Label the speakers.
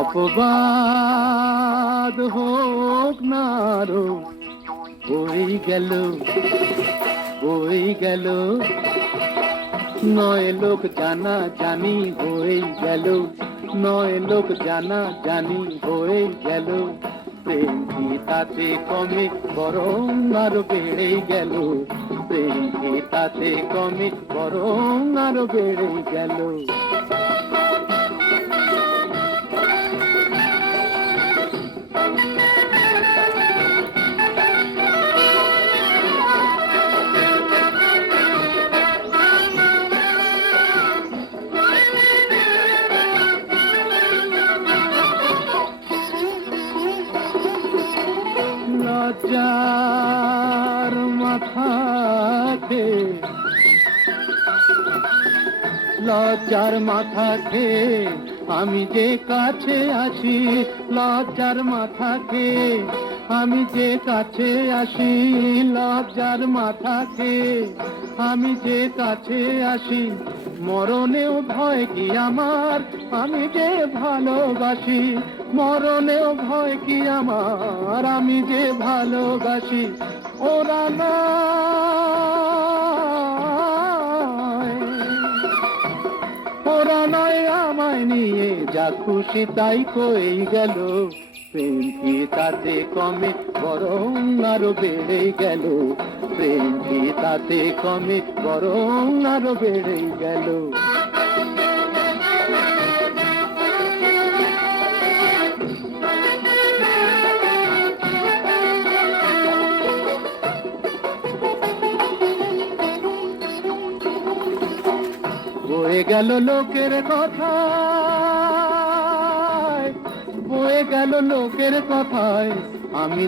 Speaker 1: অপবাদ হোক না বই গেল বই গেল। নয় লোক জানা জানি হয়ে গেল, নয় লোক জানা জানি হয়ে গেল। প্রেম তাতে কমে, বরং আরও বেড়ে গেল। প্রেম তাতে কমে, বরং আরও বেড়ে গেল। লজ্জার মাথাতে লজ্জার মাথাকে আমি যে কাছে আসি লজ্জার মাথাকে, আমি যে কাছে আসি, লজ্জার মাথাকে, আমি যে কাছে আসি, মরণেও ভয় কি আমার? আমি যে ভালোবাসি, মরণেও ভয় কি আমার? আমি যে ভালোবাসি, ওরা নয় নিয়ে যা খুশি তাই কই গেল। প্রেম কি তাতে কমে, বরং আরও বেড়ে গেল। প্রেম কি তাতে কমে, বরং আরও বেড়ে গেল। বয়ে গেল লোকের কথা বয়ে গেল লোকের কথায় আমি